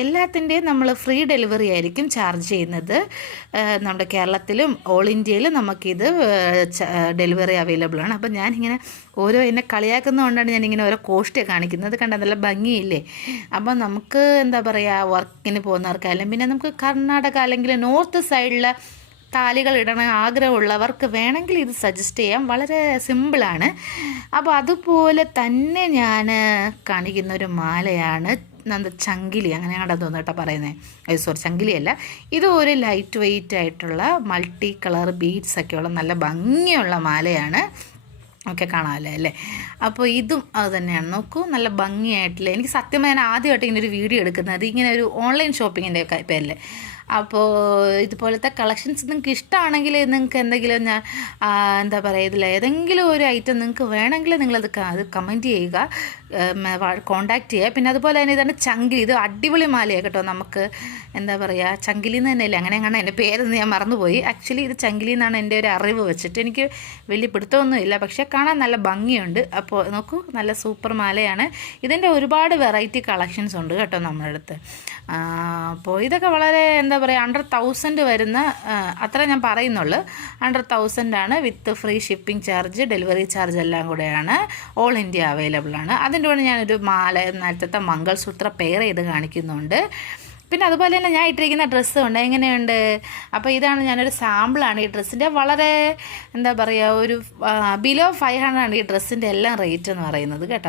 എല്ലാത്തിൻ്റെയും നമ്മൾ free delivery ആയിരിക്കും ചാർജ് ചെയ്യുന്നത്. നമ്മുടെ കേരളത്തിലും ഓൾ ഇന്ത്യയിലും നമുക്കിത് ഡെലിവറി അവൈലബിൾ ആണ്. അപ്പോൾ ഞാനിങ്ങനെ ഓരോ എന്നെ കളിയാക്കുന്നതുകൊണ്ടാണ് ഞാനിങ്ങനെ ഓരോ കോസ്റ്റ് കാണിക്കുന്നത്. കണ്ടാൽ നല്ല ഭംഗിയില്ലേ? അപ്പോൾ നമുക്ക് എന്താ പറയുക, വർക്കിന് പോകുന്നവർക്കായാലും പിന്നെ നമുക്ക് കർണാടക അല്ലെങ്കിൽ നോർത്ത് സൈഡിലെ താലികൾ ഇടണം ആഗ്രഹമുള്ളവർക്ക് വേണമെങ്കിൽ ഇത് സജസ്റ്റ് ചെയ്യാം. വളരെ സിമ്പിളാണ്. അപ്പോൾ അതുപോലെ തന്നെ ഞാൻ കാണിക്കുന്ന ഒരു മാലയാണ് ചങ്കിലി, അങ്ങനെയാണോ തോന്നുന്നു കേട്ടോ പറയുന്നത്. സോറി, ചങ്കിലിയല്ല. ഇത് ഒരു ലൈറ്റ് വെയ്റ്റ് ആയിട്ടുള്ള മൾട്ടി കളർ ബീഡ്സ് ഒക്കെയുള്ള നല്ല ഭംഗിയുള്ള മാലയാണ്. ഒക്കെ കാണാമല്ലോ അല്ലേ? അപ്പോൾ ഇതും അത് തന്നെയാണ്. നോക്കൂ, നല്ല ഭംഗിയായിട്ടില്ല. എനിക്ക് സത്യമായി ഞാൻ ആദ്യമായിട്ട് ഇങ്ങനെ ഒരു വീഡിയോ എടുക്കുന്നത് ഇങ്ങനെ ഒരു ഓൺലൈൻ ഷോപ്പിങ്ങിൻ്റെ പേരിൽ. അപ്പോൾ ഇതുപോലത്തെ കളക്ഷൻസ് നിങ്ങൾക്ക് ഇഷ്ടമാണെങ്കിൽ നിങ്ങൾക്ക് എന്തെങ്കിലും ഞാൻ എന്താ പറയുക, ഇതിൽ ഏതെങ്കിലും ഒരു ഐറ്റം നിങ്ങൾക്ക് വേണമെങ്കിൽ നിങ്ങളത് കമൻറ്റ് ചെയ്യുക, കോണ്ടാക്ട് ചെയ്യുക. പിന്നെ അതുപോലെ തന്നെ ഇതാണ് ചങ്കിലി. ഇത് അടിപൊളി മാലയാണ് കേട്ടോ. നമുക്ക് എന്താ പറയുക, ചങ്കിലി എന്ന് തന്നെയല്ലേ, അങ്ങനെ കാണാൻ എൻ്റെ പേരൊന്നും ഞാൻ മറന്നുപോയി. ആക്ച്വലി ഇത് ചങ്കിലി എന്നാണ് എൻ്റെ ഒരു അറിവ് വെച്ചിട്ട്. എനിക്ക് വലിയ പിടുത്തമൊന്നുമില്ല, പക്ഷേ കാണാൻ നല്ല ഭംഗിയുണ്ട്. അപ്പോൾ നോക്കൂ, നല്ല സൂപ്പർ മാലയാണ്. ഇതിൻ്റെ ഒരുപാട് വെറൈറ്റി കളക്ഷൻസ് ഉണ്ട് കേട്ടോ നമ്മുടെ അടുത്ത്. അപ്പോൾ ഇതൊക്കെ വളരെ എന്താ പറയുക, 100,000 വരുന്ന അത്ര ഞാൻ പറയുന്നുള്ളൂ. 100,000 ആണ് വിത്ത് free shipping charge, delivery charge എല്ലാം കൂടെയാണ്. ഓൾ ഇന്ത്യ അവൈലബിൾ ആണ്. അതിൻ്റെ കൂടെ ഞാനൊരു മാല, നേരത്തെ മംഗൾസൂത്ര പെയർ ചെയ്ത് കാണിക്കുന്നുണ്ട്. പിന്നെ അതുപോലെ തന്നെ ഞാൻ ഇട്ടിരിക്കുന്ന ഡ്രസ്സ് ഉണ്ട്, എങ്ങനെയുണ്ട്? അപ്പോൾ ഇതാണ്, ഞാനൊരു സാമ്പിളാണ് ഈ ഡ്രസ്സിൻ്റെ. വളരെ എന്താ പറയുക, ഒരു ബിലോ 500 ആണ് ഈ ഡ്രസ്സിൻ്റെ എല്ലാം റേറ്റ് എന്ന് പറയുന്നത് കേട്ടോ.